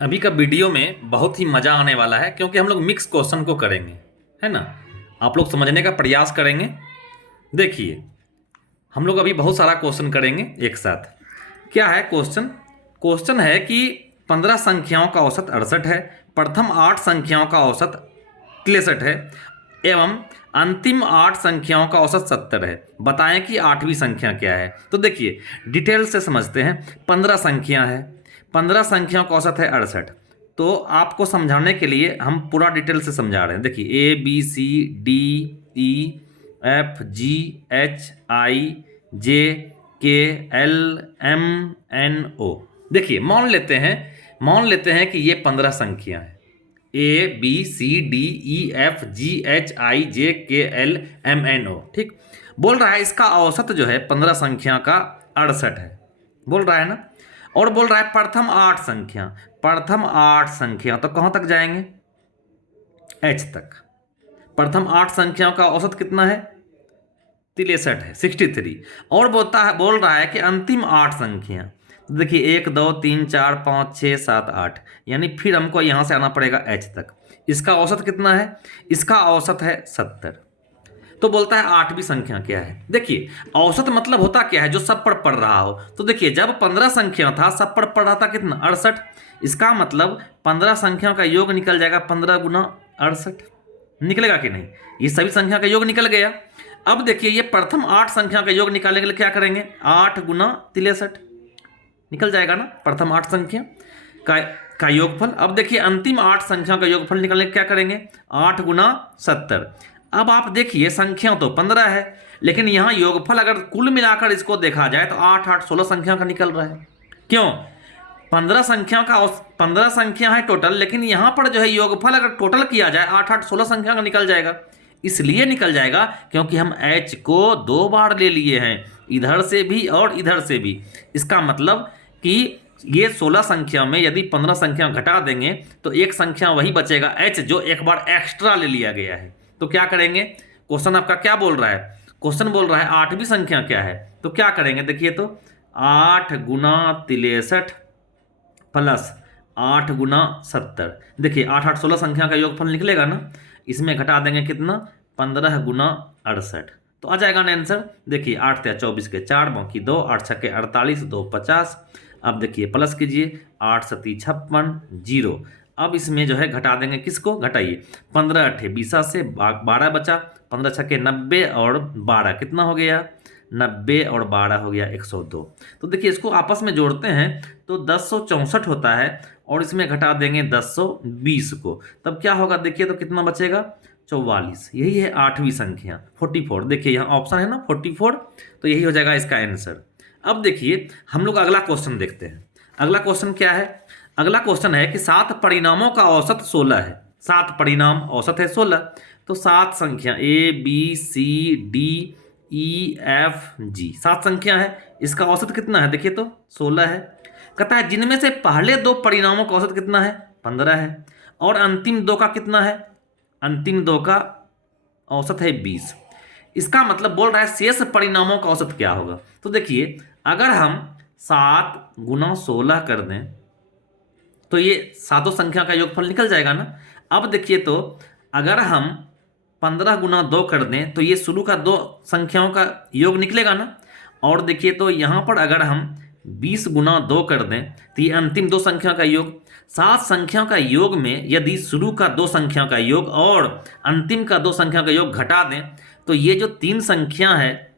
अभी का वीडियो में बहुत ही मज़ा आने वाला है क्योंकि हम लोग मिक्स क्वेश्चन को करेंगे, है ना। आप लोग समझने का प्रयास करेंगे। देखिए, हम लोग अभी बहुत सारा क्वेश्चन करेंगे एक साथ। क्या है क्वेश्चन? क्वेश्चन है कि 15 संख्याओं का औसत 68 है, प्रथम 8 संख्याओं का औसत 63 है एवं अंतिम 8 संख्याओं का औसत 70 है। बताएं कि आठवीं संख्या क्या है। तो देखिए, डिटेल से समझते हैं। 15 संख्या है, 15 संख्याओं का औसत है 68। तो आपको समझाने के लिए हम पूरा डिटेल से समझा रहे हैं। देखिए, ABCDEFGHIJ KLMNO। देखिए, मान लेते हैं कि ये 15 संख्या है। ABCDEFGHIJKLMNO, ठीक। बोल रहा है इसका औसत जो है 15 संख्या का 68 है, बोल रहा है ना। और बोल रहा है प्रथम 8 संख्या तो कहां तक जाएंगे? एच तक। प्रथम 8 संख्याओं का औसत कितना है? 63 है, 63। और बोल रहा है कि अंतिम 8 संख्या। तो देखिए, 1 2 3 4 5 6 7 8, यानी फिर हमको यहां से आना पड़ेगा एच तक। इसका औसत कितना है? इसका औसत है 70। तो बोलता है आठवीं संख्या क्या है। देखिए, औसत मतलब होता क्या है? जो सब पर पड़ रहा हो। तो देखिए, जब 15 संख्या था, सब पर पड़ रहा था कितना? 68। इसका मतलब 15 संख्याओं का योग निकल जाएगा 15 × 68। निकलेगा कि नहीं? ये सभी संख्या का योग निकल गया। अब देखिए, ये प्रथम 8 संख्या का योग निकालने के लिए क्या करेंगे? 8 × 63 निकल जाएगा ना, प्रथम 8 संख्या का योगफल। अब देखिए, अंतिम 8 संख्या का योगफल निकालने के क्या करेंगे? 8 × 70। अब आप देखिए, संख्या तो 15 है, लेकिन यहाँ योगफल अगर कुल मिलाकर इसको देखा जाए तो 8 8 16 संख्या का निकल रहा है। क्यों? 15 संख्या है टोटल, लेकिन यहां पर जो है योगफल अगर टोटल किया जाए 8 8 16 संख्या का निकल जाएगा। इसलिए निकल जाएगा क्योंकि हम h को 2 बार ले लिए हैं, इधर से भी और इधर से भी। इसका मतलब कि ये 16 संख्या में यदि 15 संख्या घटा देंगे तो एक संख्या वही बचेगा h, जो एक बार एक्स्ट्रा ले लिया गया है। तो क्या करेंगे? क्वेश्चन आपका क्या बोल रहा है? क्वेश्चन बोल रहा है आठवीं संख्या क्या है। तो क्या करेंगे? देखिए, तो 8 × 63 प्लस 8 × 70। देखिए, 8 8 16 संख्या का योगफल निकलेगा ना। इसमें घटा देंगे कितना? 15 × 68। तो आ जाएगा ना आंसर। देखिए, 8 × 24 के 4, बाकी 2, 8 × 6 = 48, 2 50। अब देखिए, प्लस कीजिए, 8 × 7 = 56, 0। अब इसमें जो है घटा देंगे, किसको घटाइए? 15 × 8 = 20 से 12 बचा, 15 × 6 = 90 और 12 कितना हो गया? 90 और 12 हो गया 102। तो देखिए, इसको आपस में जोड़ते हैं तो 1064 होता है, और इसमें घटा देंगे 1020 को, तब क्या होगा? देखिए, तो कितना बचेगा? 44। यही है आठवीं संख्या, 44। देखिए, यहाँ ऑप्शन है ना 44, तो यही हो जाएगा इसका आंसर। अब देखिए, हम लोग अगला क्वेश्चन देखते हैं। अगला क्वेश्चन क्या है? अगला क्वेश्चन है कि 7 परिणामों का औसत 16 है। 7 परिणाम औसत है 16। तो 7 संख्या ABCDEFG 7 संख्या है, इसका औसत कितना है? देखिए, तो 16 है। कहता है जिनमें से पहले 2 परिणामों का औसत कितना है? 15 है। और अंतिम 2 का कितना है? अंतिम 2 का औसत है 20। इसका मतलब बोल रहा है शेष परिणामों का औसत क्या होगा। तो देखिए, अगर हम 7 × 16 कर दें तो ये सातों संख्या का योगफल निकल जाएगा ना। अब देखिए, तो अगर हम 15 × 2 कर दें तो ये शुरू का 2 संख्याओं का योग निकलेगा ना। और देखिए, तो यहाँ पर अगर हम 20 × 2 कर दें तो ये अंतिम 2 संख्या का योग। 7 संख्याओं का योग में यदि शुरू का 2 संख्या का योग और अंतिम का 2 संख्या का योग घटा दें तो ये जो 3 संख्या है,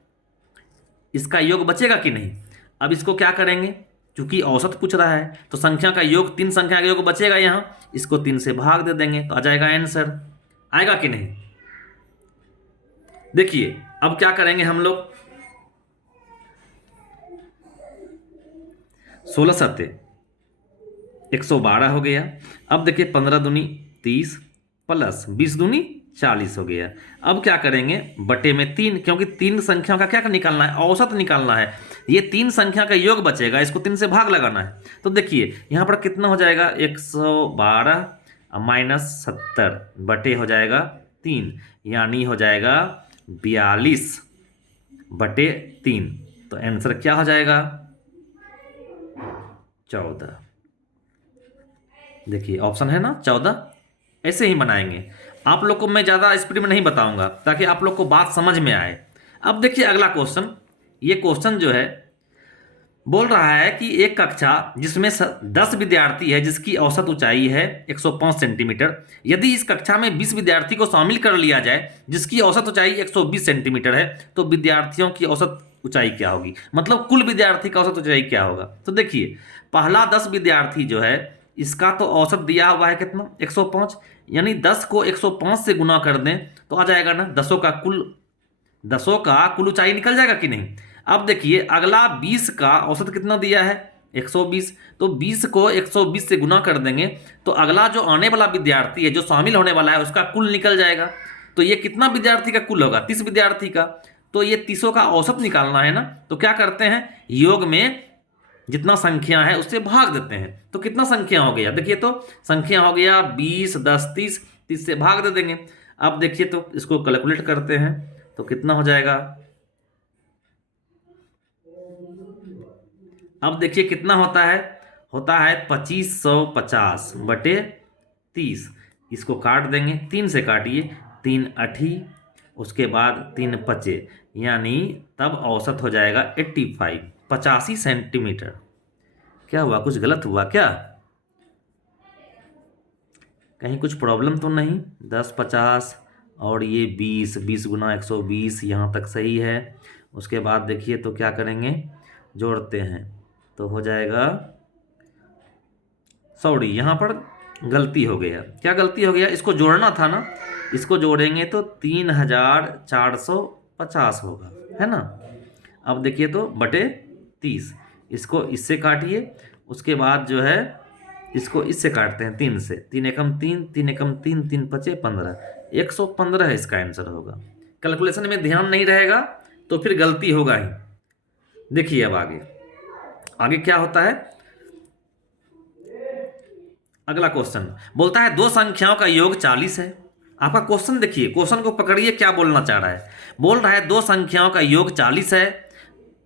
इसका योग बचेगा कि नहीं? अब इसको क्या करेंगे? क्योंकि औसत पूछ रहा है तो संख्या का योग, 3 संख्या का योग बचेगा यहाँ, इसको 3 से भाग दे देंगे तो आ जाएगा आंसर। आएगा कि नहीं? देखिए, अब क्या करेंगे हम लोग? 16 सत्ते 112 हो गया। अब देखिए, 15 दूनी 30 प्लस 20 दूनी 40 हो गया। अब क्या करेंगे? बटे में 3, क्योंकि 3 संख्या का क्या निकालना है? औसत निकालना है। ये 3 संख्या का योग बचेगा, इसको 3 से भाग लगाना है। तो देखिए, यहाँ पर कितना हो जाएगा? 112 माइनस 70 बटे हो जाएगा 3, यानी हो जाएगा 42/3। तो आंसर क्या हो जाएगा? 14। देखिए ऑप्शन है ना 14, ऐसे ही बनाएंगे। आप लोग को मैं ज़्यादा स्पीड में नहीं बताऊंगा ताकि आप लोग को बात समझ में आए। अब देखिए अगला क्वेश्चन, ये क्वेश्चन जो है बोल रहा है कि एक कक्षा जिसमें 10 विद्यार्थी है जिसकी औसत ऊंचाई है 105 सेंटीमीटर, यदि इस कक्षा में 20 विद्यार्थी को शामिल कर लिया जाए जिसकी औसत ऊंचाई 120 सेंटीमीटर है, तो विद्यार्थियों की औसत ऊंचाई क्या होगी, मतलब कुल विद्यार्थी का औसत ऊंचाई क्या होगा। तो देखिए पहला 10 विद्यार्थी जो है इसका तो औसत दिया हुआ है कितना 105, यानी 10 को 105 से गुना कर दें तो आ जाएगा ना 10 का कुल ऊंचाई निकल जाएगा कि नहीं। अब देखिए अगला 20 का औसत कितना दिया है 120, तो 20 को 120 से गुना कर देंगे तो अगला जो आने वाला विद्यार्थी है जो शामिल होने वाला है उसका कुल निकल जाएगा। तो ये कितना विद्यार्थी का कुल होगा 30 विद्यार्थी का, तो ये 30 का औसत निकालना है ना। तो क्या करते हैं योग में जितना संख्या है उससे भाग देते हैं, तो कितना संख्या हो गया देखिए, तो संख्या हो गया 20 10 30, 30 से भाग दे देंगे। अब देखिए तो इसको कैलकुलेट करते हैं तो कितना हो जाएगा, अब देखिए कितना होता है 2550 बटे 30, इसको काट देंगे 3 से काटिए, 3 8, उसके बाद 3 5, यानी तब औसत हो जाएगा 85 सेंटीमीटर। क्या हुआ, कुछ गलत हुआ क्या, कहीं कुछ प्रॉब्लम तो नहीं। 10 50 और ये 20 गुना 120 यहाँ तक सही है। उसके बाद देखिए तो क्या करेंगे जोड़ते हैं तो हो जाएगा, सॉरी यहाँ पर गलती हो गया, क्या गलती हो गया, इसको जोड़ना था ना, इसको जोड़ेंगे तो 3450 होगा, है ना। अब देखिए तो बटे 30, इसको इससे काटिए, उसके बाद जो है इसको इससे काटते हैं 3 से, 3 एकम 3, 3 एकम 3, 3 पचे 15, 115 इसका आंसर होगा। कैलकुलेशन में ध्यान नहीं रहेगा तो फिर गलती होगा ही। देखिए अब आगे आगे क्या होता है, अगला क्वेश्चन बोलता है दो संख्याओं का योग 40 है। आपका क्वेश्चन देखिए, क्वेश्चन को पकड़िए क्या बोलना चाह रहा है। बोल रहा है दो संख्याओं का योग 40 है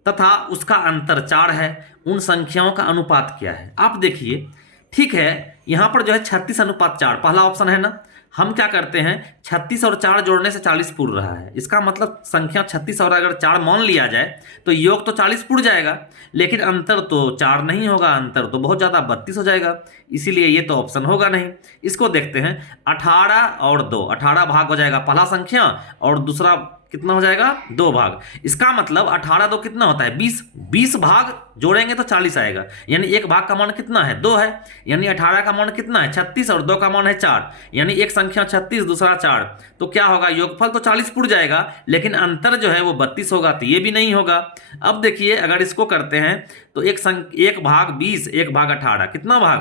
तथा उसका अंतर 4 है, उन संख्याओं का अनुपात क्या है। आप देखिए ठीक है, यहां पर जो है 36:4 पहला ऑप्शन है ना, हम क्या करते हैं 36 और 4 जोड़ने से 40 पुर रहा है, इसका मतलब संख्या 36 और अगर 4 मान लिया जाए तो योग तो 40 पुर जाएगा, लेकिन अंतर तो 4 नहीं होगा, अंतर तो बहुत ज़्यादा 32 हो जाएगा, इसीलिए ये तो ऑप्शन होगा नहीं। इसको देखते हैं 18 और 2, 18 भाग हो जाएगा पहला संख्या और दूसरा कितना हो जाएगा 2 भाग, इसका मतलब 18 2 कितना होता है 20, 20 भाग जोड़ेंगे तो 40 आएगा, यानी एक भाग का मान कितना है 2 है, यानी 18 का मान कितना है 36 और 2 का मान है 4, यानी एक संख्या 36 दूसरा 4, तो क्या होगा योगफल तो 40 पुर जाएगा लेकिन अंतर जो है वो 32 होगा, तो ये भी नहीं होगा। अब देखिए अगर इसको करते हैं तो एक भाग 20 एक भाग 18 कितना भाग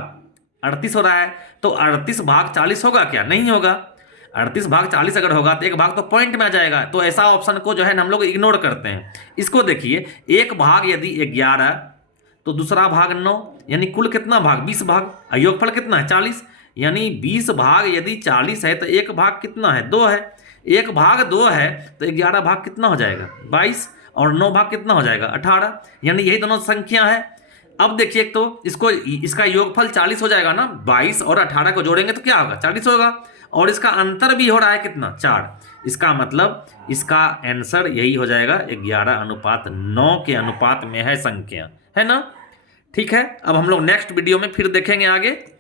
38 हो रहा है, तो 38 भाग 40 होगा क्या, नहीं होगा। 38 भाग 40 अगर होगा तो एक भाग तो पॉइंट में आ जाएगा, तो ऐसा ऑप्शन को जो है हम लोग इग्नोर करते हैं। इसको देखिए एक भाग यदि 11 तो दूसरा भाग 9, यानी कुल कितना भाग 20 भाग, योगफल कितना है 40, यानी 20 भाग यदि 40 है तो एक भाग कितना है 2 है, एक भाग 2 है तो 11 भाग कितना हो जाएगा 22 और 9 भाग कितना हो जाएगा 18, यानी यही दोनों संख्या है। अब देखिए तो इसका योगफल 40 हो जाएगा ना, 22 और 18 को जोड़ेंगे तो क्या होगा 40 होगा, और इसका अंतर भी हो रहा है कितना 4, इसका मतलब इसका आंसर यही हो जाएगा 11:9 के अनुपात में है संख्या, है ना। ठीक है, अब हम लोग नेक्स्ट वीडियो में फिर देखेंगे आगे।